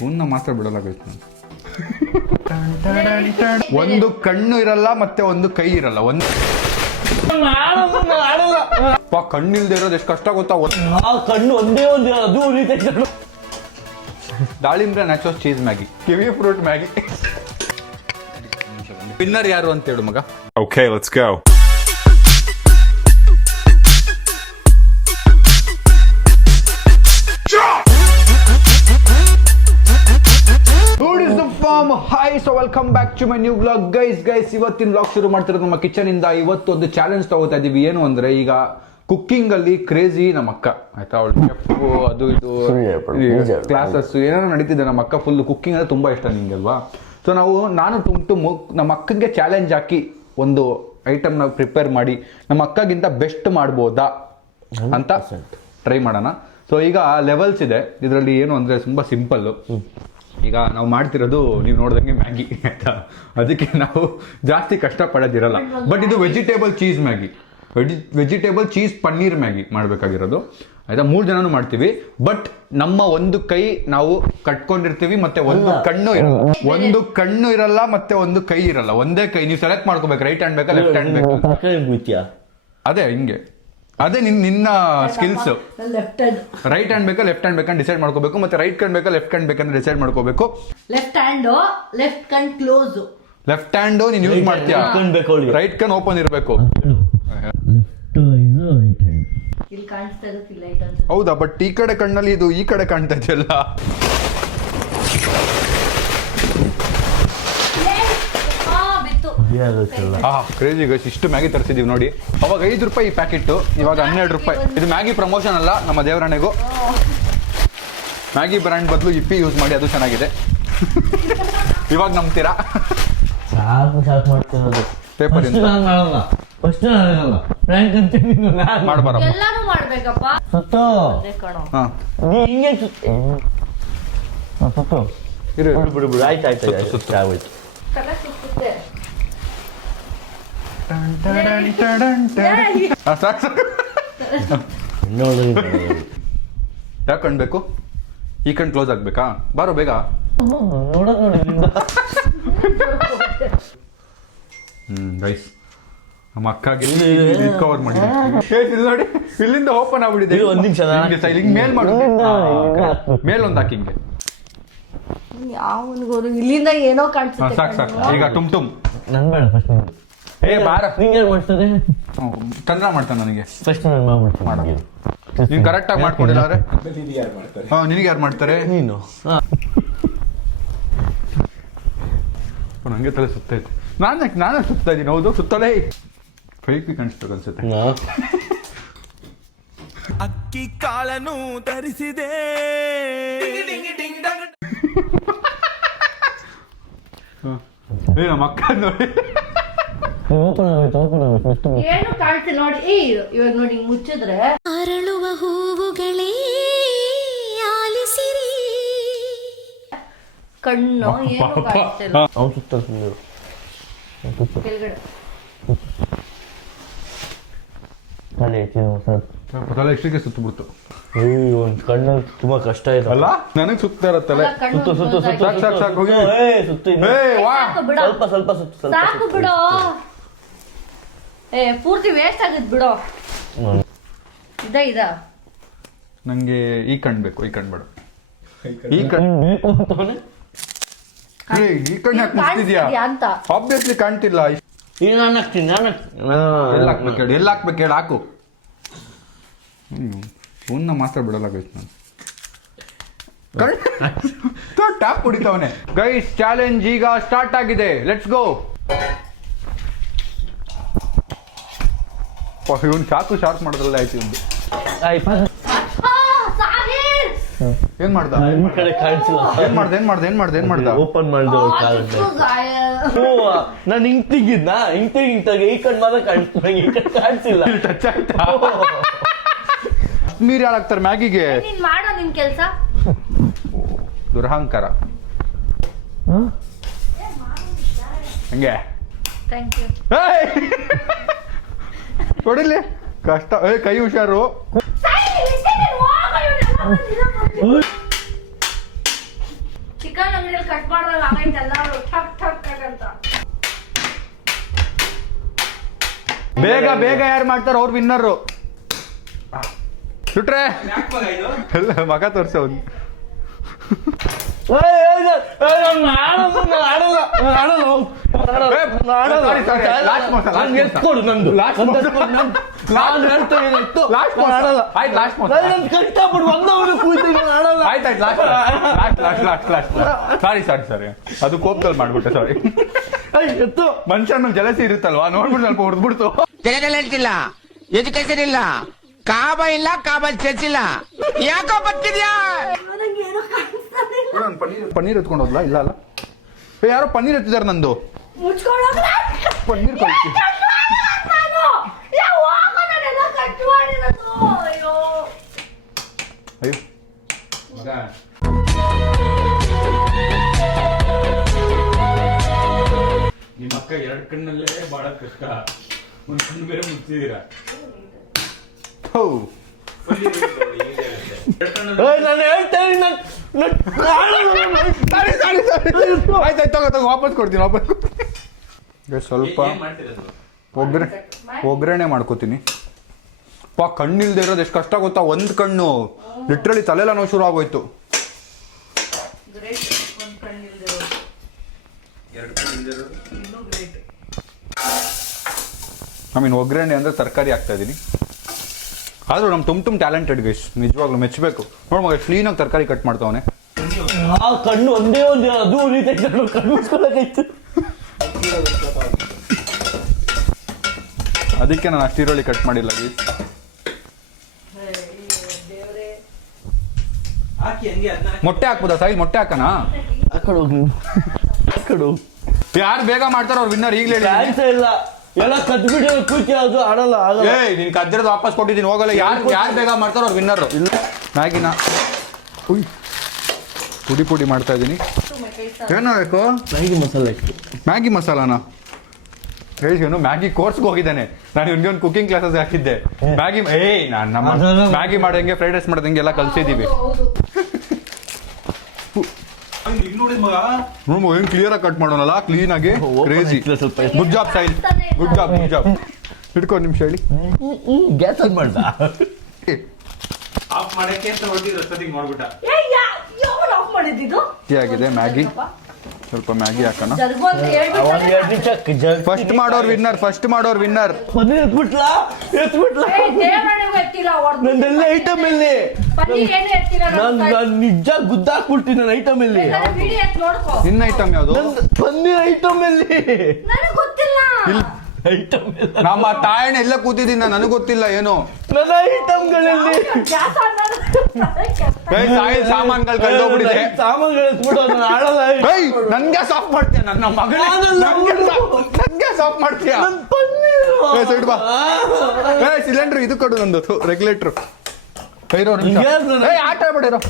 ಇವನ್ನ ಮಾತ್ರ ಬಿಡಲ್ಲ ಗೈಸ್ ನಾನು. ಒಂದು ಕಣ್ಣು ಇರಲ್ಲ ಮತ್ತೆ ಒಂದು ಕೈ ಇರಲ್ಲ. ಒಂದು ಕಣ್ಣಿಲ್ದೇ ಇರೋದು ಎಷ್ಟು ಕಷ್ಟ ಗೊತ್ತಾ. ಕಣ್ಣು ಒಂದೇ ಒಂದು ಅದು ದಾಳಿಂಬ್ರೆ nachos cheese Maggi, kiwi fruit Maggi. Winner ಯಾರು ಅಂತ ಹೇಳು ಮಗ. Okay, let's go. Hi, so welcome back to my new vlog. Guys, ಇವತ್ತಿನ ವ್ಲಾಗ್ ಶುರು ಮಾಡ್ತಿರೋದು ನಮ್ಮ ಕಿಚನ್ ಇಂದ. ಇವತ್ತು ಒಂದು ಚಾಲೆಂಜ್ ತಗೋತಾ ಇದೀವಿ. ಏನು ಅಂದ್ರೆ, ಈಗ ಕುಕ್ಕಿಂಗ್ ಅಲ್ಲಿ ಕ್ರೇಜಿ ನಮ್ಮ ಅಕ್ಕ ಆಯ್ತಾ. ಅವಳು ಅದು ಇದು ಕ್ಲಾಸಸ್ ಏನೇನೋ ನಡೀತಿದೆ. ನಮ್ಮ ಅಕ್ಕ ಫುಲ್ ಕುಕ್ಕಿಂಗ್ ಅಂದ್ರೆ ತುಂಬಾ ಇಷ್ಟ ನಿಂಗಲ್ವಾ. ಸೊ ನಾನು ತುಂಬ ನಮ್ಮ ಅಕ್ಕಂಗೆ ಚಾಲೆಂಜ್ ಹಾಕಿ ಒಂದು ಐಟಮ್ ನಾವು ಪ್ರಿಪೇರ್ ಮಾಡಿ ನಮ್ಮ ಅಕ್ಕಗಿಂತ ಬೆಸ್ಟ್ ಮಾಡ್ಬೋದಾ ಅಂತ ಟ್ರೈ ಮಾಡೋಣ. ಸೊ ಈಗ ಲೆವೆಲ್ಸ್ ಇದೆ ಇದರಲ್ಲಿ. ಏನು ಅಂದ್ರೆ ತುಂಬಾ ಸಿಂಪಲ್. ಈಗ ನಾವು ಮಾಡ್ತಿರೋದು ನೀವು ನೋಡ್ದಂಗೆ ಮ್ಯಾಗಿ ಆಯ್ತಾ. ಅದಕ್ಕೆ ನಾವು ಜಾಸ್ತಿ ಕಷ್ಟಪಡೋದಿರಲ್ಲ. ಬಟ್ ಇದು vegetable cheese Maggi, vegetable cheese paneer Maggi ಮಾಡಬೇಕಾಗಿರೋದು ಆಯ್ತಾ. 3 ಜನನು ಮಾಡ್ತೀವಿ. ಬಟ್ ನಮ್ಮ ಒಂದು ಕೈ ನಾವು ಕಟ್ಕೊಂಡಿರ್ತೀವಿ ಮತ್ತೆ ಒಂದು ಕಣ್ಣು ಇರಲ್ಲ ಮತ್ತೆ ಒಂದು ಕೈ ಇರಲ್ಲ. ಒಂದೇ ಕೈ ನೀವು ಸೆಲೆಕ್ಟ್ ಮಾಡ್ಕೋಬೇಕು. ರೈಟ್ ಹ್ಯಾಂಡ್ ಬೇಕಾ ಲೆಫ್ಟ್ ಹ್ಯಾಂಡ್ ಬೇಕಾ. ಅದೇ ಹಿಂಗೆ, ಅದೇ ನಿನ್ನ ಸ್ಕಿಲ್ಸ್. ರೈಟ್ ಹ್ಯಾಂಡ್ ಬೇಕಾ ಲೆಫ್ಟ್ ಹ್ಯಾಂಡ್ ಬೇಕಂತ ಡಿಸೈಡ್ ಮಾಡ್ಕೋಬೇಕು. ಮತ್ತೆ ರೈಟ್ ಕಣ್ ಬೇಕಾ ಲೆಫ್ಟ್ ಹ್ಯಾಂಡ್ ಬೇಕಂತ ಡಿಸೈಡ್ ಮಾಡ್ಕೋಬೇಕು. ಲೆಫ್ಟ್ ಹ್ಯಾಂಡ್ ಲೆಫ್ಟ್ ಕಣ್ ಕ್ಲೋಸ್. ಲೆಫ್ಟ್ ಹ್ಯಾಂಡ್ ನೀನು ಯೂಸ್ ಮಾಡ್ತೀಯಾ, ರೈಟ್ ಕಣ್ ಓಪನ್ ಇರಬೇಕು. ಹೌದಾ, ಬಟ್ ಈ ಕಡೆ ಕಣ್ಣಲ್ಲಿ ಇದು ಈ ಕಡೆ ಕಾಣ್ತಾ ಇದೆಯಲ್ಲ. ಕ್ರೇಜಿ ಗೈಸ್, ಇಷ್ಟು ಮ್ಯಾಗಿ ತರಿಸಿದೀವಿ ನೋಡಿ. ಅವಾಗ 5 ರೂಪಾಯಿ ಈ ಪ್ಯಾಕೆಟ್, ಇವಾಗ 12 ರೂಪಾಯಿ. ಇದು ಮ್ಯಾಗಿ ಪ್ರಮೋಷನ್ ಅಲ್ಲ, ನಮ್ಮ ದೇವರಣೆಗೂ ಮ್ಯಾಗಿ ಬ್ರ್ಯಾಂಡ್ ಬದಲು ಇಪ್ಪಿ ಯೂಸ್ ಮಾಡಿ, ಅದು ಚೆನ್ನಾಗಿದೆ. ಇವಾಗ ನಂಬ್ತೀರಾ? ಪೇಪರ್ ಮಾಡ್ಬಾರ ಯಾಕೆ ಕಣ್ಬೇಕು? ಈ ಕಣ್ ಕ್ಲೋಸ್ ಆಗ್ಬೇಕಾ? ಬಾರೋ ಬೇಗ. ಗೈಸ್, ನಮ್ಮ ಅಕ್ಕಾಗಿ ಕವರ್ ಮಾಡಿದೆ ನೋಡಿ. ಇಲ್ಲಿಂದ ಓಪನ್ ಆಗ್ಬಿಟ್ಟಿದೆ. ಒಂದ್ ನಿಮಿಷ ಮೇಲ್ ಮಾಡು, ಮೇಲೊಂದು ಹಾಕಿಂಗೆ. ಯಾವನಿಗೋರು ಇಲ್ಲಿಂದ ಏನೋ ಕಾಣಿಸುತ್ತೆ. ಸಾಕು. ಈಗ ಟುಮ್ ನನ್ ಬೇಡ, ಫಸ್ಟ್ ಏ ಬಾರ. ನಿಂಗೆ ಮಾಡ್ತದೆ, ಚಂದ್ರ ಮಾಡ್ತಾನೆ ನನಗೆ. ಫಸ್ಟ್ ನಾನು ಮಾಡ್ಬಿಡ್ತೀನಿ. ನೀನು ಕರೆಕ್ಟ್ ಆಗಿ ಮಾಡ್ಕೊಂಡಿಲ್ಲ ಅಂದ್ರೆ ನಿನಗೆ ಯಾರು ಮಾಡ್ತಾರೆ? ನೀನು. ನಂಗೆ ತಲೆ ಸುತ್ತೈತೆ. ನಾನೇ ಸುತ್ತಾ ಇದ್ದೀನಿ. ಹೌದು, ಸುತ್ತಲೇ ಫೈಕ್ ಕಾಣಿಸ್ತದೆ ಅನ್ಸುತ್ತೆ. ಅಕ್ಕಿ ಕಾಳನು ಧರಿಸಿದೆ. ನಮ್ಮ ಅಕ್ಕ ನೋಡಿ ಏನು ಕಾಣ್ತಿ ನೋಡಿ. ಇವಾಗ ನೋಡಿ ಮುಚ್ಚಿದ್ರೆ ಅರಳುವ ಹೂವುಗಳೇ ಆಲಿಸಿರಿ. ಕಣ್ಣು ಏನು ಕಾಣಿಸ್ತಿಲ್ಲ. ಕೆಳಗಡೆ ತಲೆ ಎಷ್ಟಕ್ಕೆ ಸುತ್ತ ಬಿಡ್ತು. ಒಂದು ಕಣ್ಣಲ್ಲಿ ತುಂಬಾ ಕಷ್ಟ ಇದೆ ಅಲ್ಲ, ನನಗೆ ಸುತ್ತಾ ಇರತ್ತಲ್ಲ. ಸಾಕು ಸಾಕು ಬಿಡೋ. ಪೂರ್ತಿ ವೇಸ್ಟ್ ಆಗಿದ್ ಬಿಡೋ. ಇದ ನಂಗೆ ಈ ಕಣ್ ಬೇಕು, ಈ ಕಣ್ ಬೇಡ. ಈ ಕಣ್ ಈ ಕಣ್ ಯಾಕೆ ಮುಚ್ತಿದ್ಯಾ ಅಂತ ಆಬ್ವಿಯಸ್ಲಿ ಕಾಣ್ತಿಲ್ಲ. ಎಲ್ಲ ಹಾಕ್ಬೇಕು ಹೇಳಿ, ಹಾಕು. ಇವನ್ನ ಮಾತ್ರ ಬಿಡಲ್ಲ ಗೈಸ್ ನಾನು. ಟ್ಯಾಪ್ ಹೊಡಿತಾವನೆ. ಗೈಸ್, ಚಾಲೆಂಜ್ ಈಗ ಸ್ಟಾರ್ಟ್ ಆಗಿದೆ. Let's go. ಇವನ್ ಚಾಕು ಶಾರ್ಪ್ ಮಾಡೋದ್ರಲ್ಲ ಆಯ್ತು. ಇವ್ದು ಏನ್ ಮಾಡ್ದ? ಏನ್ ಮಾಡ್ದ? ಓಪನ್ ಮಾಡಿದ ನಾನು ಹಿಂಗ್ ತೆಗಿದ್ನ, ಹಿಂಗ್ ಈ ಕಣ್ ಮಾತ್ರ ಕಾಣಿಸ್ತಿಲ್ಲ. ಟಚ್ ಆಯ್ತಾ? ನೀರ್ ಯಾಳಾಗ್ತಾರೆ ಮ್ಯಾಗಿಗೆ. ನೀನ್ ಮಾಡೋ ನಿನ್ ಕೆಲ್ಸ. ದುರಹಂಕಾರ ಹಂಗೆ. Thank you. ಕೊಡಿಲಿ ಕಷ್ಟ. ಕೈ ಹುಷಾರು. ಚಿಕನ್ ಅಂಗಡಿಯಲ್ಲಿ ಕಟ್ ಮಾಡಿದಾಗ ಆಗೈತೆ ಎಲ್ಲರೂ ಠಕ್ ಠಕ್ ಠಕ್ ಅಂತ. ಬೇಗ ಬೇಗ ಯಾರು ಮಾಡ್ತಾರೋ ಅವ್ರು ವಿನ್ನರು. ಬಿಟ್ರೆ ಎಲ್ಲ ಮಗ ತೋರ್ಸೋದು. ಎತ್ಕೊಡು ನಂದು ಕಷ್ಟಪಟ್ಟು ಒಂದವನು ಕೂತೀನಿ ಆಡಲ್ಲ. ಸಾರಿ ಅದು ಕೋಪದಲ್ಲಿ ಮಾಡ್ಬಿಟ್ಟೆ, ಸಾರಿ. ಎತ್ತು ಮನುಷ್ಯನ ಜಲಸಿ ಇರುತ್ತಲ್ವಾ, ನೋಡ್ಬಿಟ್ಟು ಸ್ವಲ್ಪ ಹೊಡೆದ್ಬಿಡ್ತು. ಇಲ್ಲ ಎಜುಕೇಶನ್ ಇಲ್ಲ, ಕಾಬ ಇಲ್ಲ, ಕಾಬಲ್ ಚರ್ಚಿಲ್ಲ, ಯಾಕೋ ಬರ್ತಿದ್ಯಾ? ನಂಗೆ ಏನೋ ಕಾಣಿಸ್ತಾನೆ ಇಲ್ಲ. ಪನ್ನೀರ್ ಎತ್ಕೊಂಡು ಹೋದ್ಲಾ? ಇಲ್ಲ ಅಲ್ಲ, ಯಾರೋ ಪನ್ನೀರ್ ಎತ್ತಿದಾರೆ ನಂದು. ಮುಚ್ಕೊಳ್ಳೋಗ್ಲಾ? ಪನ್ನೀರ್ ಕಳ್ಸಿ. ನಾನು ಯಾವಾಗ ನಾನೆಲ್ಲ ಕಟ್ ಮಾಡಿರೋದು? ಅಯ್ಯೋ ಅಯ್ಯೋ ನಿಮ್ಮ ಅಕ್ಕ ಎರಡು ಕಣ್ಣಲ್ಲೇ ಬಹಳ ಕಷ್ಟ, ಒಂದು ಕಣ್ಣು ಬೇರೆ ಮುಚ್ಚಿದೀರಾ. ನಾನು ಹೇಳ್ತೇನೆ ಆಯ್ತಾಯ್ತು, ತಗೋ ವಾಪಸ್ ಕೊಡ್ತೀನಿ, ಸ್ವಲ್ಪ ಒಗ್ಗರಣೆ ಮಾಡ್ಕೋತೀನಿ. ಕಣ್ಣಿಲ್ದೇ ಇರೋದು ಎಷ್ಟು ಕಷ್ಟ ಗೊತ್ತಾ? ಒಂದು ಕಣ್ಣು ಲಿಟ್ರಲಿ ತಲೆಲ್ಲ ನೋವು ಶುರು ಆಗೋಯ್ತು. ಒಗ್ಗರಣೆ ಅಂದ್ರೆ ತರಕಾರಿ ಹಾಕ್ತಾ ಇದೀನಿ. ಆದ್ರೂ ನಮ್ಮ ತುಂಬ ಟ್ಯಾಲೆಂಟೆಡ್ ಗೈಸ್, ನಿಜವಾಗ್ಲೂ ಮೆಚ್ಚಬೇಕು. ನೋಡ್ ಮಗ ಕ್ಲೀನಾಗಿ ತರಕಾರಿ ಕಟ್ ಮಾಡ್ತಾವನೆ. ಆ ಕಣ್ಣು ಒಂದೇ ಒಂದು ಅದು ಉಳಿತೈತೆ, ಕಣ್ಣು ಮುಚ್ಕೊಳಕೈತು. ಅದಕ್ಕೆ ನಾನು ಅಷ್ಟು ಈರುಳ್ಳಿ ಕಟ್ ಮಾಡಿಲ್ಲ ಗೈಸ್. ಮೊಟ್ಟೆ ಹಾಕ್ಬೋದಾ ಸಾಯಿಲ್? ಮೊಟ್ಟೆ ಹಾಕನಾ? ಆ ಕಡೆ ಹೋಗಿ, ಆ ಕಡೆ ಹೋಗಿ. ಯಾರು ಬೇಗ ಮಾಡ್ತಾರೋ ಅವ್ರು ವಿನ್ನರ್. ಈಗಲೇ ಚಾನ್ಸ್ ಇಲ್ಲ, ಎಲ್ಲ ಕದ್ಬಿಟ್ಟು ಕೂತಿ ಅದು ಆಡಲ್ಲ ಆಗಲ್ಲ. ಏಯ್ ನೀನ್ ಕದ್ದಿರೋದು ವಾಪಸ್ ಕೊಟ್ಟಿದ್ದೀನಿ, ಹೋಗಲ್ಲ. ಯಾರು ಬೇಗ ಮಾಡ್ತಾರೋ ಅವ್ರು ವಿನ್ನರ್. ಇಲ್ಲ ಮ್ಯಾಗಿನ ಪುಡಿ ಮಾಡ್ತಾ ಇದ್ದೀನಿ. ಏನೋ ಬೇಕು? ಮ್ಯಾಗಿ ಮಸಾಲೆ ಇಟ್ಟು. ಮ್ಯಾಗಿ ಮಸಾಲಾನ? ಏನು ಮ್ಯಾಗಿ ಕೋರ್ಸ್ಗೆ ಹೋಗಿದ್ದಾನೆ. ನಾನು ಇವ್ನಿಗೆ ಒಂದು ಕುಕಿಂಗ್ ಕ್ಲಾಸಸ್ ಹಾಕಿದ್ದೆ. ಮ್ಯಾಗಿ ನಾನು ನಮ್ಮ ಮ್ಯಾಗಿ ಮಾಡೋಂಗೆ, ಫ್ರೈಡ್ ರೈಸ್ ಮಾಡೋದಂಗೆ ಎಲ್ಲ ಕಲ್ಸಿದ್ದೀವಿ. ಏನ್ ಕ್ಲಿಯರ್ ಆಗಿ ಕಟ್ ಮಾಡೋಣಲ್ಲ, ಕ್ಲೀನ್ ಆಗಿ. ಕ್ರೇಜಿ. ಗುಡ್ ಜಾಬ್ ಸಾಯಿಲ್, ಗುಡ್ ಜಾಬ್. ಹಿಡ್ಕೊ ನಿಮಿಷ ಹೇಳಿ. ಗ್ಯಾಸ್ ಆನ್ ಮಾಡ್ದ ಆಫ್ ಮಾಡಕ್ಕೆ ಅಂತ ಹೊರಟಿದ್ರು ಅಷ್ಟೊತ್ತಿಗೆ ನೋಡ್ಬಿಟ್ಟ. ಯಾವಾಗ ಆಫ್ ಮಾಡಿದ್ದು? ಆಗಿದೆ ಮ್ಯಾಗಿ. ಸ್ವಲ್ಪ ಮ್ಯಾಗಿ ಹಾಕೋಣ. ಫಸ್ಟ್ ಮಾಡೋರ್ ವಿನ್ನರ್. ಪನ್ನೀರ್ ಎತ್ಬಿಟ್ಲಾ? ನಂದೆಲ್ಲ ಐಟಮ್ ಎಲ್ಲಿ? ನಾನು ನಿಜ ಗುದ್ದಾಕ್ಬಿಡ್ತೀನಿ ನನ್ನ ಐಟಮ್ ಎಲ್ಲಿ. ನಿನ್ನ ಐಟಮ್ ಯಾವುದು? ಪನ್ನೀರ್ ಐಟಮ್ ಎಲ್ಲಿ? ಗೊತ್ತಿಲ್ಲ. ಐಟಮ್ ನಮ್ಮ ತಾಯಣ್ಣ ಎಲ್ಲ ಕೂತಿದ್ದೀನಿ, ನನಗೆ ಗೊತ್ತಿಲ್ಲ ಏನು. ನನ್ನ ಐಟಮ್ಗಳಲ್ಲಿ ಸಾಯಿಲ್ ಸಾಮಾನ್ಗಳು ಕಳ್ದೋಗ್ಬಿಟ್ಟಿದೆ. ಸಾಮಾನ್ಗಳು ಎತ್ಬಿಟ್ಟು ಅದನ್ನ ಆಡಲ್ಲ. ನನ್ಗೆ ಸಾಫ್ ಮಾಡ್ತೀಯ? ನನ್ನ ಮಗನೇ ನನ್ಗೆ ಸಾಫ್ ಮಾಡ್ತೀಯ? ಸೈಡ್ ಬಾ. ಸಿಲಿಂಡರ್ ಇದು ಕೊಡು ನಂದು, ರೆಗ್ಯುಲೇಟರ್. ಆಟ ಆಡ್ಬಿಡಿರೋ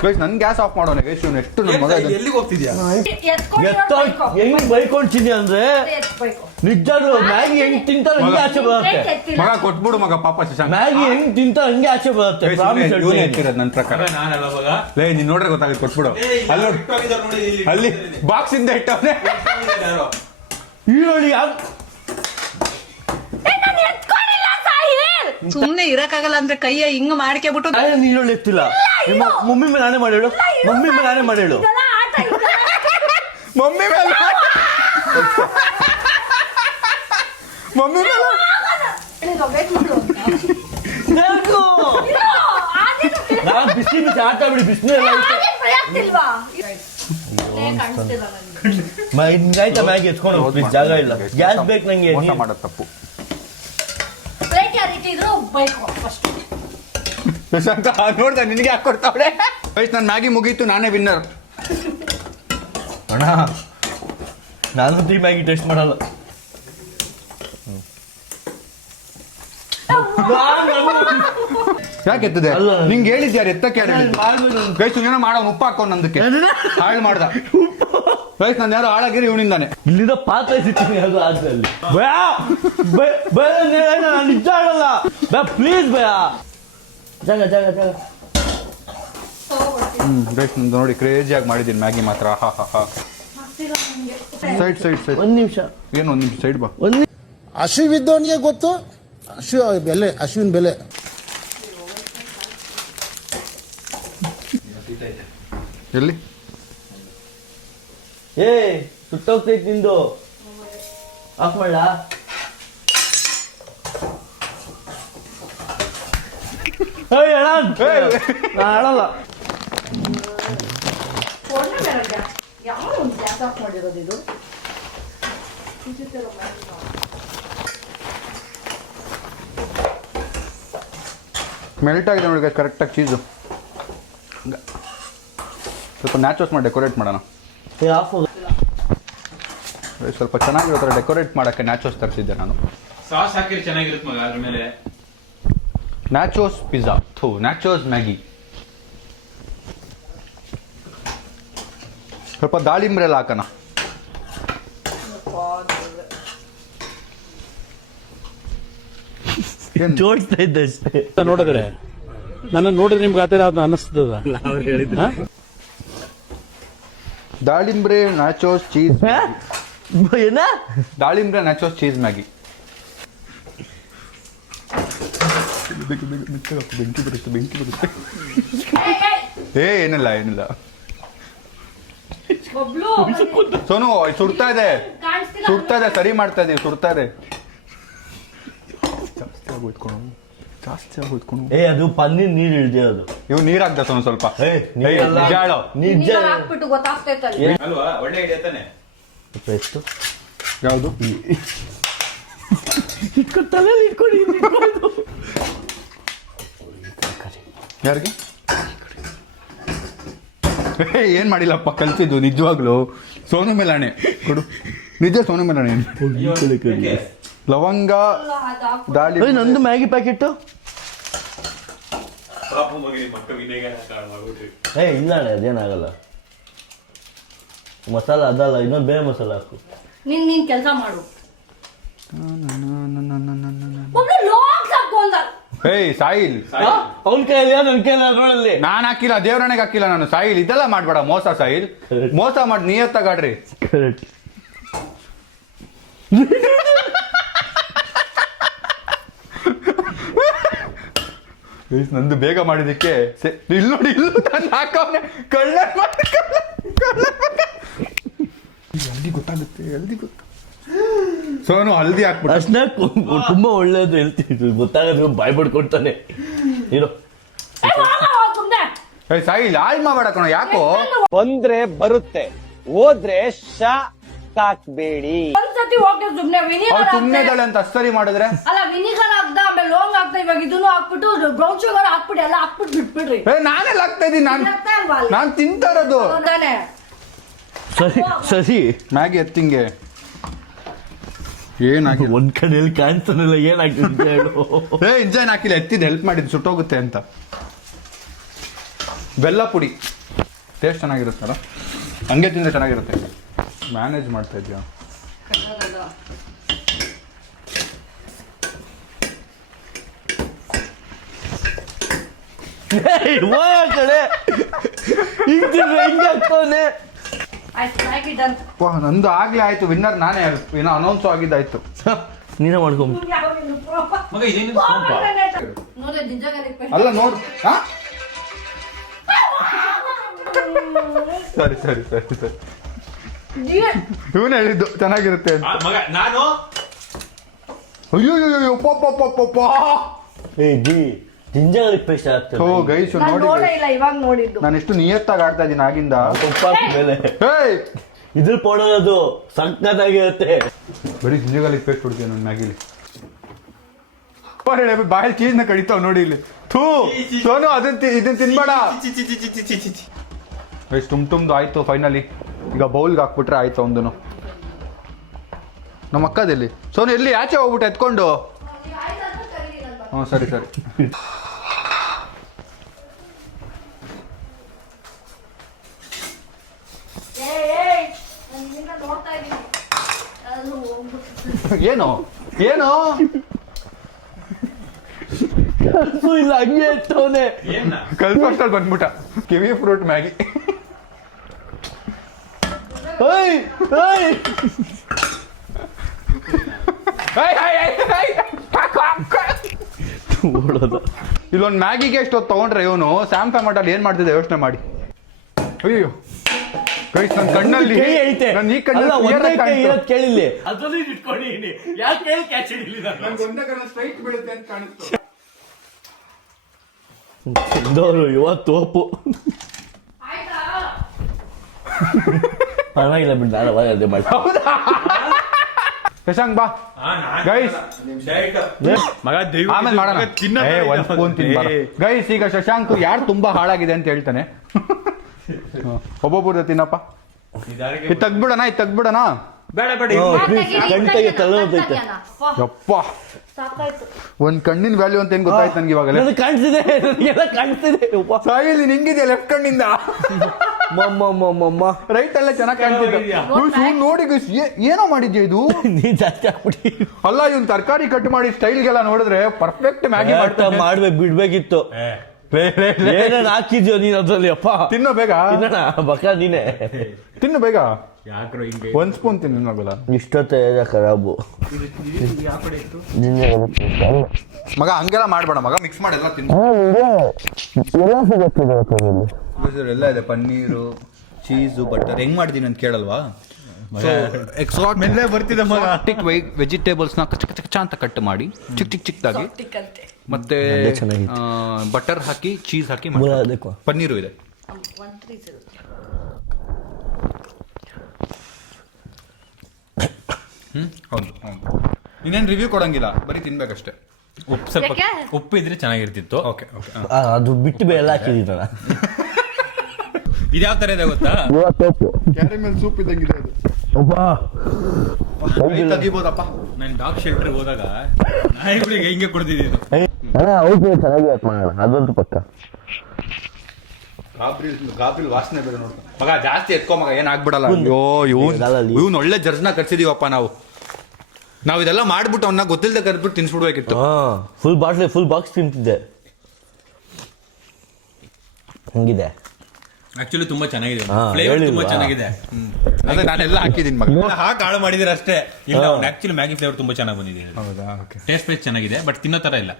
ಗೈಸ್. ನನ್ ಗ್ಯಾಸ್ ಆಫ್ ಮಾಡೋಣ ಗೈಸ್. ಇವ್ನು ಎಷ್ಟು ನನ್ನ ಮಗ. ಎಲ್ಲಿಗೆ ಹೋಗ್ತಿದ್ಯಾ? ಹೆಂಗ್ ಬೈಕೊಂಡ್ತೀನಿ ಅಂದ್ರೆ ನಿಜ. ಮ್ಯಾಗಿ ಹೆಂಗ್ ತಿಂತಾರ ಹಂಗೆ ಆಚೆ ಬರುತ್ತೆ. ಮಗ ಕೊಟ್ಬಿಡು ಮಗ, ಪಾಪ ಶಶಾಂಕ್. ಮ್ಯಾಗಿ ಹೆಂಗ್ ತಿಂತಾರ ಹಂಗೆ ಆಚೆ ಬರುತ್ತೆ. ನನ್ನ ಪ್ರಕಾರ ಲೇ ನೀನ್ ನೋಡ್ರೆ ಗೊತ್ತಾಗುತ್ತೆ. ಕೊಟ್ಬಿಡು. ಅಲ್ಲಿ ಬಾಕ್ಸ್ ಇಂದ ಇಟ್ಟವನೆ ಈರುಳ್ಳಿ. ಸುಮ್ನೆ ಇರಕ್ಕಾಗಲ್ಲ ಅಂದ್ರೆ ಕೈಯ ಹಿಂಗ್ ಮಾಡ್ಕೆಬಿಟ್ಟು ಈರುಳ್ಳಿ ಎತ್ತಿಲ್ಲ. ಮಮ್ಮಿ ಮೇಲೆ ನಾನೇ ಮಾಡೇಳು. ಮಮ್ಮಿ ಮೇಲೆ ನಾನೇ ಮಾಡೇಳು. ಮಮ್ಮಿ ಮೇಲೆ ಮಮ್ಮಿ ಮೇಲೆ ನಾನು ಬಿಸಿ ಬಿಸಿ ಆಟ ಬಿಡಿ. ಬಿಸಿನೆಲ್ಲ ಹಿಂಗಾಯ್ತಾ ಮ್ಯಾಗಿ ಎತ್ಕೊಂಡು ಹೋಗ್ತೀವಿ, ಜಾಗ ಇಲ್ಲ. ಗ್ಯಾಸ್ ಬೇಕು ನಂಗೆ. ಮಾಡೋದು ತಪ್ಪು. ಶಶಾಂಕ ನೋಡ್ದ ನಿನಗೆ ಹಾಕೊಡ್ತಾವಳೆ. ನನ್ನ ಮ್ಯಾಗಿ ಮುಗೀತು, ನಾನೇ ವಿನ್ನರ್. ಅಣ್ಣ ನಾನು ಮ್ಯಾಗಿ ಟೇಸ್ಟ್ ಮಾಡಲ್ಲ. ಯಾಕೆ ಎತ್ತದೆ? ನಿಂಗೆ ಹೇಳಿದ್ಯಾರು ಎತ್ತಕ್ಕೆ? ಗೈಸ್ ಏನೋ ಮಾಡೋ ಉಪ್ಪು ಹಾಕೊಂಡ್ ನಂದಕ್ಕೆ ಹಾಳು ಮಾಡ್ದ. ಗೈಸ್ ನಾನು ಯಾರು ಹಾಳಾಗಿರಿ ಇವನಿಂದಾನೆ. ಇಲ್ಲಿಂದ ಪಾತ್ರ ಸಿಗ್ತೀನಿ ಅದು ಆದ್ರಲ್ಲಿ. ನಿಜ ಆಡಲ್ಲ. ಪ್ಲೀಸ್ ಭಯ. ಜಾಗ ಜಾಗ ಜಾಗ ಗೈಸ್ ನಂದು ನೋಡಿ ಕ್ರೇಜಿಯಾಗಿ ಮಾಡಿದ್ದೀನಿ ಮ್ಯಾಗಿ ಮಾತ್ರ ಹಾ ಹಾ ಹಾ. ಸೈಡ್ ಸೈಡ್ ಸೈಡ್ ಒಂದ್ ನಿಮಿಷ ಏನು ಒಂದು ನಿಮಿಷ ಸೈಡ್ ಬಾ. ಹಸಿವಿದ್ದವನಿಗೆ ಗೊತ್ತು ಬೆಲೆ ಹಸುವಿನ ಬೆಲೆ. ಎಲ್ಲಿ ಏ ಸುಟ್ಟೋಗ್ತೈತಿ ನಿಂದು. ಆಫ್ ಮಾಡ್ಲಾ? ಏಯ್ ಅಣ್ಣ, ನಾನ್ ಆಡಲ್ಲ. ಯಾವ ಒಂದು ಗ್ಯಾಸ್ ಆಫ್ ಮಾಡಿರೋದು ಇದು? ಮೆಲ್ಟ್ ಆಗಿದೆ ನೋಡಿ ಕರೆಕ್ಟಾಗಿ ಚೀಸು. ಸ್ವಲ್ಪ ನ್ಯಾಚೋಸ್ ಮಾಡಿ ಡೆಕೋರೇಟ್ ಮಾಡೋಣ. ಏ ಆಫ್ ಹೋಗ. ಸ್ವಲ್ಪ ಚೆನ್ನಾಗಿರೋ ಥರ ಡೆಕೋರೇಟ್ ಮಾಡೋಕ್ಕೆ ನ್ಯಾಚೋಸ್ ತರಿಸಿದ್ದೆ ನಾನು. ಸಾಸ್ ಹಾಕಿದ್ರೆ ಚೆನ್ನಾಗಿರುತ್ತೆ ಮಗ ಅದ್ರ ಮೇಲೆ. ನ್ಯಾಚೋಸ್ ಪಿಜ್ಜಾ ನ್ಯಾಚೋಸ್ ಮ್ಯಾಗಿ. ಸ್ವಲ್ಪ ದಾಳಿಂಬ್ರೆ ಎಲ್ಲ ಹಾಕೋಣ. ಜೋಡಿಸ್ತಾ ಇದ್ದೆ ಅಷ್ಟೇ. ನೋಡಿದ್ರೆ ನನ್ನ ನೋಡಿದ್ರೆ ನಿಮ್ಗೆ ಆ ಥರ ಅದು ಅನ್ನಿಸ್ತದ. ದಾಳಿಂಬ್ರೆ ನ್ಯಾಚೋಸ್ ಚೀಸ್. ಏನ? ದಾಳಿಂಬ್ರೆ ನ್ಯಾಚೋಸ್ ಚೀಸ್ ಮ್ಯಾಗಿ. ಬೆಂಕಿ ಬರುತ್ತೆ. ಏನಿಲ್ಲ ಬಬ್ಲು ಸೋನು ಸುಡ್ತಾ ಇದೆ ಸರಿ ಮಾಡ್ತಾ ಇದೀವಿ. ಸುಡ್ತಾ ಇದೆ ಜಾಸ್ತಿ ಆಗೋಯ್ತ್ಕೊಂಡು. ಏ ಅದು ಪನ್ನೀರ್ ನೀರ್ ಇಳ್ದೆ ಅದು. ಇವ್ ನೀರ್ ಹಾಕ್ದ ಸೋನು ಸ್ವಲ್ಪ. ನೀರಲ್ಲ. ನಿಜ ಹೇಳು. ನಿಜ. ಹಾಕ್ಬಿಟ್ಟು ಗೊತ್ತಾಗ್ತೈತಲ್ಲ. ಅಲ್ವಾ ಒಳ್ಳೆ ಐಡಿಯಾ ತಾನೆ. ಎಷ್ಟು ಯಾವುದು ಇಟ್ಕೊಂಡು ಯಾರಿಗೆ ಏನ್ ಮಾಡಿಲ್ಲಪ್ಪ ಕಲ್ಸಿದ್ದು ನಿಜವಾಗ್ಲು. ಸೋನು ಮೇಲಾಣೆ ಕೊಡು. ನಿಜ ಸೋನು ಮೇಲಾಣೆ. ಲವಂಗ ದಾಳಿ. ನಂದು ಮ್ಯಾಗಿ ಪ್ಯಾಕೆಟ್. ಏ ಇಲ್ಲ ಅಣ್ಣ ಅದೇನಾಗಲ್ಲ. ಮಸಾಲ ಅದಲ್ಲ, ಇನ್ನೊಂದು ಬೇರೆ ಮಸಾಲ ಹಾಕು. ನೀನ್ ಕೆಲಸ ಮಾಡು. ಬಬ್ಲು ಲಾಕ್ಸ್ ಹಾಕು ಅಂದ. ಏಯ್ ಸಾಯಿಲ್, ಅವ್ನ ಕೈಯಲ್ಲಿ ನನ್ನ ಕೈಯಲ್ಲಿ ಅದರಲ್ಲಿ ನಾನ್ ಹಾಕಿಲ್ಲ, ದೇವ್ರಣೆಗೆ ಹಾಕಿಲ್ಲ ನಾನು. ಸಾಯಿಲ್ ಇದೆಲ್ಲ ಮಾಡ್ಬೇಡ, ಮೋಸ ಸಾಯಿಲ್. ಮೋಸ ಮಾಡಿ ನಿಯತ್ತಾಗಾಡ್ರಿ. ಕರೆಕ್ಟ್. ನಂದು ಬೇಗ ಮಾಡಿದಕ್ಕೆ ಇಲ್ಲಿ ನೋಡಿ, ಇಲ್ಲೂ ತಂದು ಹಾಕವನೆ. ಹಲ್ದಿ ಗೊತ್ತಾಗುತ್ತೆ. ಸೋನು ಹಲ್ದಿ ಹಾಕ್ಬಿಟ್ಟು ಅಷ್ಟೇ ತುಂಬಾ ಒಳ್ಳೇದು ಹೇಳ್ತಿದ್ರು. ಗೊತ್ತಾಗದ್ರೆ ಬಾಯ್ ಬಿಡ್ಕೊಡ್ತಾನೆ. ಇರೋ ಏಯ್ ಸಾಯಿಲ್ ಹಾಳ್ ಮಾಡಬೇಡ ಕಣ. ಯಾಕೋ ಬಂದ್ರೆ ಬರುತ್ತೆ, ಹೋದ್ರೆ ಶಾಕ್ಬೇಡಿ. ಒಂದ್ಸತಿ ಹೋಗ್ತೇವೆ ಸುಮ್ನೆ. ಅವ್ರು ವಿನಿಗರ್ ಸುಮ್ನೆ ಇದ್ದಾಳೆ ಅಂತ ಅಷ್ಟರಿ ಮಾಡಿದ್ರೆ. ಅಲ್ಲ ವಿನಿಗರ್ ಹಾಕ್ದ, ಆಮೇಲೆ ಲೋಂಗ್ ಹಾಕ್ದ, ಇವಾಗ ಇದನ್ನು ಹಾಕ್ಬಿಟ್ಟು ಬ್ರೌನ್ ಶುಗರ್ ಹಾಕ್ಬಿಟ್ಟು ಎಲ್ಲ ಹಾಕ್ಬಿಟ್ಟು ಬಿಟ್ಬಿಡ್ರಿ. ನಾನೆಲ್ಲ ಹಾಕ್ತಾ ಇದೀನಿ. ನಾನ್ ತಿಂತಾ ಇರೋದು. ಹೌದಾನೆ? ಸರಿ ಸರಿ. ಮ್ಯಾಗಿ ಎತ್ತಿಂಗೆ ಏನಾಗಿ ಒಂದ್ ಕಡೆಯಲ್ಲಿ ಕಾಣಿಸ್ತಾನಲ್ಲ, ಏನಾಗ್ತಿದೆ ಹೇಳು. ಇಂಜನ್ ಹಾಕಿಲ್ಲ, ಎತ್ತಿದ್ದು ಹೆಲ್ಪ್ ಮಾಡಿದ್ದು ಸುಟ್ಟೋಗುತ್ತೆ ಅಂತ. ಬೆಲ್ಲ ಪುಡಿ ಟೇಸ್ಟ್ ಚೆನ್ನಾಗಿರುತ್ತಲ್ಲ, ಹಂಗೆ ತಿಂದ್ರೆ ಚೆನ್ನಾಗಿರುತ್ತೆ. ಮ್ಯಾನೇಜ್ ಮಾಡ್ತಾ ಇದ್ಯಾ? ಕಡೆ ಹಿಂಗೆ ಆಗ್ತಾನೆ. ವಾಹ್, ನಂದು ಆಗ್ಲೇ ಆಯ್ತು. ವಿನ್ನರ್ ನಾನೇ. ಏನೋ ಅನೌನ್ಸ್ ಆಗಿದ್ದಾಯ್ತು. ನೀನೇ ಮಾಡ್ಕೊಂಬ. ಮಗ ಇದೇನು ನೋಡಿ ನಿಜ ಅಲ್ಲ ನೋಡು. ಸರಿ ಸರಿ ಸರಿ ಸರಿ. ಇವನು ಹೇಳಿದ್ದು ಚೆನ್ನಾಗಿರುತ್ತೆ ಅಂತ. ಮಗ ನಾನು ಅಯ್ಯೋ ಪಪ್ಪ. ಏ ಜಿ ಜಿಂಜರ್ ಪೇಸ್ಟ್ ಆಗ್ತದೆ. ಓ ಗೈಸ್ ನೋಡಿ, ನೋಡೇ ಇಲ್ಲ, ಇವಾಗ ನೋಡಿದ್ದು. ನಾನು ಎಷ್ಟು ನಿಯತ್ತಾಗಿ ಆಡ್ತಾ ಇದ್ದೀನಿ ಆಗಿಂದ. ಮೇಲೆ ಇದ್ರ ಪೌಡರ್ ಸಕ್ಕತ್ತಾಗಿರುತ್ತೆ. ಬರೀ ಜಿಂಜರ್ ಪೇಸ್ಟ್ ಹೊಡ್ತೀವಿ ನನ್ನ ಮ್ಯಾಗಿಲಿ. ಬಾಯಲ್ಲಿ ಚೀಸ್ನ ಕಡಿತಾವ್ ನೋಡಿ ಇಲ್ಲಿ. ಥೂ ಸೋನು, ಇದನ್ನ ತಿನ್ಬೇಡ. ಗೈಸ್ ತುಂಬ್ದು ಆಯ್ತು ಫೈನಲಿ. ಈಗ ಬೌಲ್ಗೆ ಹಾಕ್ಬಿಟ್ರೆ ಆಯ್ತು ಒಂದು. ನಮ್ಮ ಅಕ್ಕದಲ್ಲಿ ಸೋನು ಎಲ್ಲಿ ಆಚೆ ಹೋಗ್ಬಿಟ್ಟು ಎತ್ಕೊಂಡು. ಹ್ಞೂ ಸರಿ ಸರಿ. ಏನು ಏನು ಕಲ್ಸು ಇಲ್ಲ ಹಂಗೆ ಇಟ್ಟವನೆ. ಕಲ್ಸೋಷ್ಟಲ್ಲಿ ಬಂದ್ಬಿಟ್ಟ ಕಿವಿ ಫ್ರೂಟ್ ಮ್ಯಾಗಿ. ಇಲ್ಲೊಂದು ಮ್ಯಾಗಿಗೆ ಎಷ್ಟು ತಗೊಂಡ್ರೆ ಇವನು ಸ್ಯಾಮ್ ಟಮಾಟಲ್ಲಿ ಏನ್ ಮಾಡ್ತಿದ್ದೆ ಯೋಚನೆ ಮಾಡಿ. ಅಯ್ಯೋ ಗೈಸ್ ನನ್ನ ಕಣ್ಣಲ್ಲಿ ಕೈ ಐತೆ. ನನ್ನ ಈ ಅಲ್ಲ, ಒಂದೇ ಕೈ ಕಣ್ಣಲ್ಲಿ ಇರೋದ್ ಕೇಳಿಲ್ಲಿ ಅದರಲ್ಲಿ ಇಟ್ಕೊಂಡಿದ್ದೀನಿ. ಯಾಕೆ ಕೇಳಿ ಕ್ಯಾಚ್ ಹಿಡಿಲಿ ಸ್ಟ್ರೈಟ್ ಬೀಳುತ್ತೆ ಅಂತ ಕಾಣಿಸ್ತು. ಚಿಂದವರು ಇವತ್ತು ತೋಪು. ಪರವಾಗಿಲ್ಲ ಬಿಟ್ಟು ನಾನು ಅದೇ ಮಾಡಿ. ಶಶಾಂಕ್ ಬಾ ಗೈಸ್ ಆಮೇಲೆ ಮಾಡೋಣ. ಒಂದ್ ಸ್ಪೂನ್ ತಿನ್ಬಾರ ಗೈಸ್. ಈಗ ಶಶಾಂಕ್ ಯಾರು ತುಂಬಾ ಹಾಳಾಗಿದೆ ಅಂತ ಹೇಳ್ತಾನೆ. ಒಬ್ಬೊಬ್ಬರದ ತಿನ್ನಪ್ಪ. ಇದು ತೆಗ್ಬಿಡೋಣ ಬೇಡ ಬೇಡ ಕಣ್ಣಿಗೆ ತಲೆನೋತೈತೆ. ಯಪ್ಪ ಒಂದ್ ಕಣ್ಣಿನ ವ್ಯಾಲ್ಯೂ ಅಂತ ಏನ್ ಗೊತ್ತಾಯ್ತು ನನ್ಗೆ ಇವಾಗಲೇ. ನನಗೆ ಕಾಣಿಸ್ತಿದೆ, ನನಗೆಲ್ಲ ಕಾಣಿಸ್ತಿದೆ. ಸಾಯಿಲ್ ನಿಂಗಿದೆ ಲೆಫ್ಟ್ ಕಣ್ಣಿಂದ. ರೈಟ್ ಅಲ್ಲೇ ಚೆನ್ನಾಗಿ ಕಾಣ್ತಿದ್ದೆ. ನೋಡಿ ಗೈಸ್ ಏನೋ ಮಾಡಿದ್ಯಾ ಇದು. ನೀ ಜಾಸ್ತಿ ಆಗ್ಬಿಟ್ಟಿ. ಅಲ್ಲ ಇವ್ನು ತರಕಾರಿ ಕಟ್ ಮಾಡಿ ಸ್ಟೈಲ್ಗೆಲ್ಲ ನೋಡಿದ್ರೆ ಪರ್ಫೆಕ್ಟ್ ಮ್ಯಾಗಿ ಮಾಡ್ಬೇಕು ಬಿಡ್ಬೇಕಿತ್ತು. ಏನೇನು ಹಾಕಿದ್ಯೋ ನೀನ್ ಅದ್ರಲ್ಲಿ. ಅಪ್ಪ ತಿನ್ನೋ ಬೇಗ. ತಿನ್ನೋಣ ಬಕ ನೀನೆ ತಿನ್ನು ಬೇಗ. ಯಾಕ್ರೋ ಹಿಂಗೆ ಒಂದ್ ಸ್ಪೂನ್ ತಿನ್ನೋಗಲ್ಲ ಇಷ್ಟೊತ್ತೆ ಖರಾಬು. ಮಗ ಹಂಗೆಲ್ಲ ಮಾಡ್ಬೇಡ ಮಗ. ಮಿಕ್ಸ್ ಮಾಡೆಲ್ಲ ತಿನ್ನು. ಎಲ್ಲ ಇದೆ ಪನ್ನೀರು ಚೀಸು ಬಟರ್. ಹೆಂಗ್ ಮಾಡಿದೀನಿ ಅಂತ ಕೇಳಲ್ವಾ. ಎಕ್ಸಾಟಿಕ್ ವೆಜಿಟೇಬಲ್ಸ್ ನ ಕಚ್ಚ ಕಚ್ಚ ಅಂತ ಕಟ್ ಮಾಡಿ ಚಿಕ್ಕದಾಗಿ ಮತ್ತೆ ಬಟರ್ ಹಾಕಿ ಚೀಸ್ ಹಾಕಿ ಪನ್ನೀರು ಇದೆ. ಹೌದು ಇನ್ನೇನು ರಿವ್ಯೂ ಕೊಡಂಗಿಲ್ಲ, ಬರೀ ತಿನ್ಬೇಕಷ್ಟೇ. ಉಪ್ಪು ಸ್ವಲ್ಪ ಉಪ್ಪು ಇದ್ರೆ ಚೆನ್ನಾಗಿರ್ತಿತ್ತು. ಓಕೆ ಅದು ಬಿಟ್ಟು ಎಲ್ಲ ಹಾಕಿದ್ದೀನಲ್ಲ. ಇದ್ಯಾವ ತರ ಇದೆ ಗೊತ್ತಾ, ಕ್ಯಾರಮೆಲ್ ಸೂಪ್ ಇದ್ದಂಗಿದೆ ಅದು. ತೆಗಿಬೋದಪ್ಪ. ನಾನು ಡಾಗ್ ಶೆಲ್ಟರ್ ಹೋದಾಗ ನಾಯಿಗಳಿಗೆ ಹಿಂಗೆ ಕೊಡ್ತಿದ್ದೀನಿ. ಅದಂತೂ ಪಕ್ಕ. ಗಾಬ್ರಿಲ್ ವಾಸನೆ ಬೇರೆ ನೋಡ್ತಾ ಮಗ. ಜಾಸ್ತಿ ಎತ್ಕೊ ಮಗ, ಏನ್ ಆಗ್ಬಿಡಲ್ಲ. ಅಯ್ಯೋ ಇವ್ನು ಒಳ್ಳೆ ಜರ್ಸ್ನ ಕರ್ಸಿದೀವಪ್ಪ ನಾವು ಇದೆಲ್ಲ ಮಾಡ್ಬಿಟ್ಟು ಅವನ್ನ ಗೊತ್ತಿಲ್ಲದೆ ಕರ್ಬಿಟ್ಟು ತಿನ್ಸ್ಬಿಡ್ಬೇಕಿತ್ತು. ಫುಲ್ ಬಾಟ್ಲಿ ಫುಲ್ ಬಾಕ್ಸ್ ತಿಂತಿದ್ದೆ. ಹಂಗಿದೆ ಆಕ್ಚುಲಿ ತುಂಬಾ ಚೆನ್ನಾಗಿದೆ, ಫ್ಲೇವರ್ ತುಂಬಾ ಚೆನ್ನಾಗಿದೆ. ಅದೇ ನಾನೆಲ್ಲ ಹಾಕಿದ್ದೀನಿ ಮಗ. ಹಾಕಿ ಹಾಳು ಮಾಡಿದಿರ ಅಷ್ಟೇ. ಇಲ್ಲ ಆಕ್ಚುಲಿ ಮ್ಯಾಗಿ ಫ್ಲೇವರ್ ತುಂಬಾ ಚೆನ್ನಾಗಿ ಬಂದಿದೆ. ಹೌದಾ? ಟೇಸ್ಟ್ ಬೇಸ್ ಚೆನ್ನಾಗಿದೆ, ಬಟ್ ತಿನ್ನೋ ತರ ಇಲ್ಲ.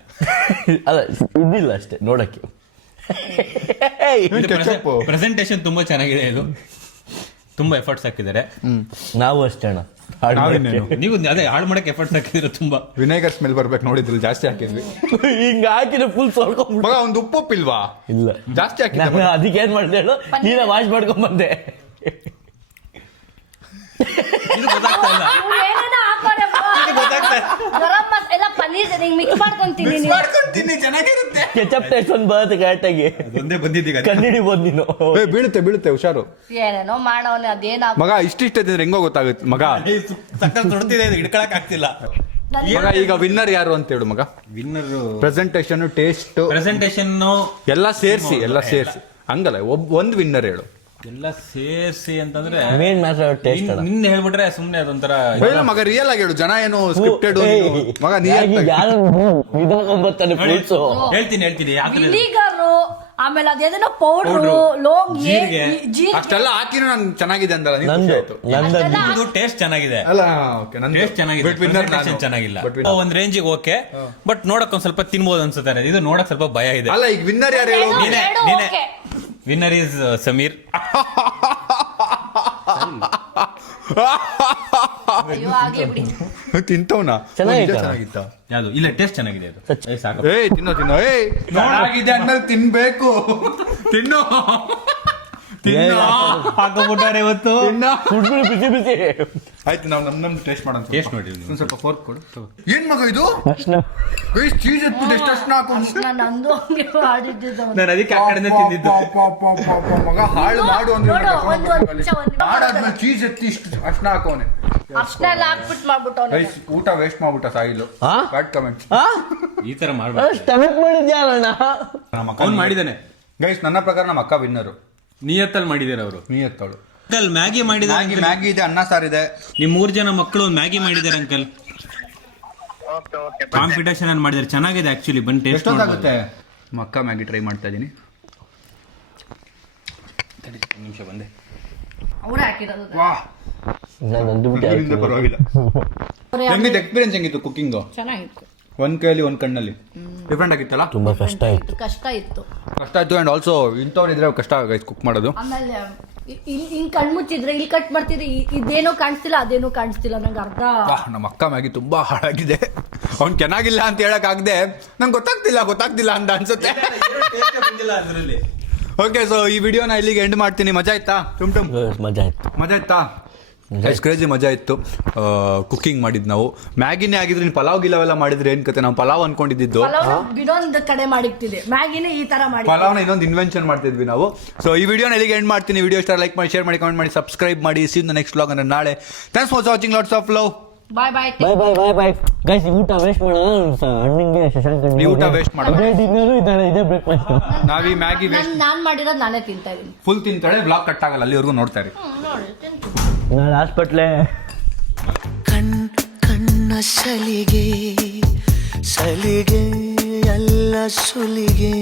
ಅಲ್ಲ ಇದಿಲ್ಲ ಅಷ್ಟೇ ನೋಡಕ್ಕೆ. ಪ್ರೆಸೆಂಟೇಶನ್ ತುಂಬಾ ಚೆನ್ನಾಗಿದೆ. ಇದು ತುಂಬಾ ಎಫರ್ಟ್ಸ್ ಹಾಕಿದ್ದಾರೆ. ನಾವು ಅಷ್ಟೇ ಅಣ್ಣ. ನೀವು ಅದೇ ಹಾಳು ಮಾಡಕ್ಕೆ ಎಫರ್ಟ್ಸ್ ಹಾಕಿದ್ರೆ ತುಂಬಾ. ವಿನೇಗರ್ ಸ್ಮೆಲ್ ಬರ್ಬೇಕು ನೋಡಿದ್ರು ಜಾಸ್ತಿ ಹಾಕಿದ್ವಿ. ಹಿಂಗ ಹಾಕಿದ್ರೆ ಫುಲ್ ಸೊಳ್ಕೊಂಡ್ ಮಗ ಒಂದು ಉಪ್ಪಿಲ್ವಾ? ಇಲ್ಲ ಜಾಸ್ತಿ ಹಾಕಿದ್ದೆ. ಅದಕ್ಕೆ ಏನ್ ಮಾಡಿದೆ ಹೇಳು, ನೀನ ವಾಶ್ ಮಾಡ್ಕೊಂಡ್ ಬಂದೆ. ಇದು ಗೊತ್ತಾಗ್ತಾ ಇಲ್ಲ. ಚೆನ್ನಾಗಿರುತ್ತೆ. ಕೆಚಪ್ ಟೇಸ್ಟ್ ಒಂದು ಬರುತ್ತೆ ಕರೆಕ್ಟಾಗಿ. ಒಂದೇ ಬಂದಿದ್ದೀಗ ಕಣ್ಣಿಡಿಬೋದು ನೀನು. ಬೀಳುತ್ತೆ ಹುಷಾರು. ಏನೇನೋ ಮಾಡೋನೆ ಅದೇನ ಮಗ ಇಷ್ಟ ತಿಂದ್ರೆ ಹೆಂಗೋ ಗೊತ್ತಾಗುತ್ತೆ ಮಗ. ಸಕ್ಕತ್ ತೊಡ್ತಿದೆ, ಹಿಡ್ಕೊಳಕ್ ಆಗ್ತಿಲ್ಲ. ಮಗ ಈಗ ವಿನ್ನರ್ ಯಾರು ಅಂತ ಹೇಳು ಮಗ. ವಿನ್ನರ್ ಪ್ರೆಸೆಂಟೇಷನ್, ಟೇಸ್ಟ್, ಪ್ರೆಸೆಂಟೇಷನ್ ಎಲ್ಲ ಸೇರಿಸಿ ಹಂಗಲ್ಲ. ಒಂದ್ ವಿನ್ನರ್ ಹೇಳು. ಎಲ್ಲ ಸೇರಿಸಿ ಅಂತಂದ್ರೆ ಮೇನ್ ಮ್ಯಾಟರ್ ಟೇಸ್ಟ್. ನಿನ್ನೆ ಹೇಳ್ಬಿಟ್ರೆ ಸುಮ್ನೆ ಅದೊಂಥರ ಮಗ ರಿಯಲ್ ಆಗಿ ಹೇಳು. ಜನ ಏನು ಸ್ಕ್ರಿಪ್ಟೆಡ್ ಮಗ. ಹೇಳ್ತೀನಿ ವಿನಿಗರು, ಆಮೇಲೆ ಅದೇನೋ ಪೌಡ್ರು, ಲೋಂಗ್, ಅಷ್ಟೆಲ್ಲ ಹಾಕಿ ನಾನು ಚೆನ್ನಾಗಿದೆ ಅಂದಲ್ಲ. ಟೇಸ್ಟ್ ಚೆನ್ನಾಗಿದೆ, ಟೇಸ್ಟ್ ಚೆನ್ನಾಗಿದೆ, ಚೆನ್ನಾಗಿಲ್ಲ. ಒಂದ್ ರೇಂಜಿಗೆ ಓಕೆ, ಬಟ್ ನೋಡಕ್ ಒಂದ್ ಸ್ವಲ್ಪ ತಿನ್ಬೋದು ಅನ್ಸುತ್ತೆ. ಇದು ನೋಡಕ್ ಸ್ವಲ್ಪ ಭಯ ಇದೆ. ಅಲ್ಲ ಈಗ ವಿನ್ನರ್ ಯಾರು ಹೇಳು. Winner is Sameer. ತಿಂತವನ ಚೆನ್ನಾಗಿತ್ತ. ಯಾವ್ದು ಇಲ್ಲ, ಟೇಸ್ಟ್ ಚೆನ್ನಾಗಿದೆ ಅದು. ಸಾಕು. ತಿನ್ನೋ ನೋಡಾಗಿದೆ ಅಂದ್ಮೇಲೆ ತಿನ್ಬೇಕು. ತಿನ್ನು ಹಾಕೊಂಡ್ಬಿಟ್ಟಾರೆ ಇವತ್ತು. ಬಿಸಿ ಬಿಸಿ ಆಯ್ತು, ನಾವು ನಮ್ ಟೇಸ್ಟ್ ಮಾಡೋಣ. ಟೇಸ್ಟ್ ನೋಡಿ, ಒಂದ್ ಸ್ವಲ್ಪ ಫೋರ್ಕ್ ಕೊಡು. ಏನ್ ಮಗ ಇದು ಚೀಸ್ ಎತ್ಬಿಟ್ಟು ಎಷ್ಟು ಅಷ್ಟು ಹಾಕೊಂಡು ನಂದು ಹಂಗೆ ಮಾಡಿದ್ದು. ನಾನು ಅದಕ್ಕೆ ಆ ಕಡೆಯಿಂದ ತಿಂದಿದ್ದು. ಮಗ ಹಾಳು ಮಾಡು ಅಂದ್ರೆ ಮಾಡಾದ್ಮೇಲೆ ಚೀಸ್ ಎತ್ತಿ ಇಷ್ಟು ಅಷ್ಟು ಹಾಕೋನೆ. ಅಷ್ಟೆಲ್ಲ ಹಾಕ್ಬಿಟ್ಟು ಮಾಡ್ಬಿಟ್ಟು ಊಟ ವೇಸ್ಟ್ ಮಾಡ್ಬಿಟ್ಟ ಸಾಯಿಲು. Bad comment. ಈ ತರ ಮಾಡ್ಬೇಕು. ಸ್ಟಮಕ್ ಮಾಡಿದ್ಯಾರಣ್ಣ. ಅವ್ನು ಮಾಡಿದಾನೆ ಗೈಸ್. ನನ್ನ ಪ್ರಕಾರ ನಮ್ಮ ಅಕ್ಕ ವಿನ್ನರು. ನಿಯತ್ತಲ್ಲಿ ಮಾಡಿದಾರೆ ಅವರು. ನಿಯತ್ತಳು ಅಂಕಲ್ ಮ್ಯಾಗಿ ಮಾಡಿದಾರೆ. ಮ್ಯಾಗಿ ಇದೆ, ಅನ್ನ ಸಾರಿದೆ. ನಿಮ್ 3 ಜನ ಮಕ್ಕಳು ಮ್ಯಾಗಿ ಮಾಡಿದಾರೆ ಅಂಕಲ್. ಕಾಂಪಿಟೇಷನ್ ಅನ್ನು ಮಾಡಿದ್ರೆ ಚೆನ್ನಾಗಿದೆ ಆಕ್ಚುಲಿ, ಬಂದು ಟೇಸ್ಟ್ ಎಷ್ಟೊತ್ತಾಗುತ್ತೆ ಮಕ್ಕ ಮ್ಯಾಗಿ ಟ್ರೈ ಮಾಡ್ತಾ ಇದ್ದೀನಿ. ನಿಮಿಷ ಬಂದೆ. ಅವರೇ ಹಾಕಿರೋದು. ವಾಹ್, ಪರವಾಗಿಲ್ಲ. ಹೆಂಗಿತ್ತು ಎಕ್ಸ್ಪೀರಿಯನ್ಸ್? ಹೆಂಗಿತ್ತು ಕುಕ್ಕಿಂಗು? ಚೆನ್ನಾಗಿತ್ತು. ಒಂದ್ ಕೈಯಲ್ಲಿ ಒಂದ್ ಕಣ್ಣಲ್ಲಿ ಡಿಫ್ರೆಂಟ್ ಆಗಿತ್ತಲ್ಲ. ತುಂಬಾ ಕಷ್ಟ ಆಯ್ತು. ಕಷ್ಟ ಇತ್ತು. ಅಂಡ್ ಆಲ್ಸೋ ಇಂಥವ್ರು ಇದ್ರೆ ಕಷ್ಟ ಆಗೈತೆ ಕುಕ್ ಮಾಡೋದು. ಆಮೇಲೆ ಹಿಂಗ್ ಕಣ್ ಮುಚ್ಚಿದ್ರೆ ಇಲ್ಲಿ ಕಟ್ ಮಾಡ್ತಿದ್ರೆ ಇದೇನೋ ಕಾಣಿಸ್ತಿಲ್ಲ ಅದೇನೋ ಕಾಣಿಸ್ತಿಲ್ಲ ನಂಗೆ ಅರ್ಧ. ನಮ್ಮ ಅಕ್ಕ ಮ್ಯಾಗಿ ತುಂಬಾ ಹಾಳಾಗಿದೆ. ಅವ್ನು ಚೆನ್ನಾಗಿಲ್ಲ ಅಂತ ಹೇಳಕ್ ಆಗದೆ ನಂಗೆ ಗೊತ್ತಾಗ್ತಿಲ್ಲ ಅಂತ ಅನ್ಸುತ್ತೆ. ಓಕೆ, ಸೊ ಈ ವಿಡಿಯೋನ ಇಲ್ಲಿಗೆ ಎಂಡ್ ಮಾಡ್ತೀನಿ. ಮಜಾ ಆಯ್ತಾ? ಮಜಾ ಆಯ್ತಾ? ಕ್ರೇಜಿ ಮಜಾ ಇತ್ತು. ಕುಕ್ಕಿಂಗ್ ಮಾಡಿದ್ ನಾವು. ಮ್ಯಾಗಿನೇ ಆಗಿದ್ರೆ ನೀನು ಪಲಾವ್ ಗಿಲಾವೆಲ್ಲ ಮಾಡಿದ್ರೆ ಏನ್ ಕತೆ? ನಾವು ಪಲಾವ್ ಅನ್ಕೊಂಡಿದ್ದು, ಇನ್ನೊಂದು ಕಡೆ ಮಾಡಿರ್ತಿದೆ, ಮ್ಯಾಗಿನೇ ಈ ತರ ಮಾಡಿ ಪಲಾವ್ನ ಇನ್ನೊಂದು ಇನ್ವೆನ್ಷನ್ ಮಾಡ್ತಿದ್ವಿ ನಾವು. ಸೊ ಈ ವಿಡಿಯೋನ ಇಲ್ಲಿಗೆ ಎಂಡ್ ಮಾಡ್ತೀನಿ. ವಿಡಿಯೋ ಇಷ್ಟ ಲೈಕ್ ಮಾಡಿ, ಶೇರ್ ಮಾಡಿ, ಕಮೆಂಟ್ ಮಾಡಿ, ಸಬ್ಸ್ಕ್ರೈಬ್ ಮಾಡಿ. See in the next vlog ಅಂದ್ರೆ ನಾಳೆ. Thanks for watching. Lots of love. Bye bye. Guys, ಊಟ ವೇಸ್ಟ್ ಮಾಡೋಣ. ಹಣ್ಣಿಗೆ ನೀವು ಊಟ ವೇಸ್ಟ್ ಮಾಡೋದು. ಇದೇ ಬ್ರೇಕ್ಫಾಸ್ಟ್. ನಾವೀ ಮ್ಯಾಗಿ ವೇಸ್ಟ್ ನಾನ್ ಮಾಡಿರೋದು ನಾನೇ ತಿಂತಾ ಇದೀನಿ. ಫುಲ್ ತಿಂತಾಳೆ. ವ್ಲಾಗ್ ಕಟ್ ಆಗಲ್ಲ, ಅಲ್ಲಿವರೆಗೂ ನೋಡ್ತಾ ಇರಿ. ನಾಳೆ ಹಾಸ್ಪಿಟ್ಲೆ. ಕಣ್ಣ ಸಲಿಗೆ ಎಲ್ಲ ಸುಲಿಗೆ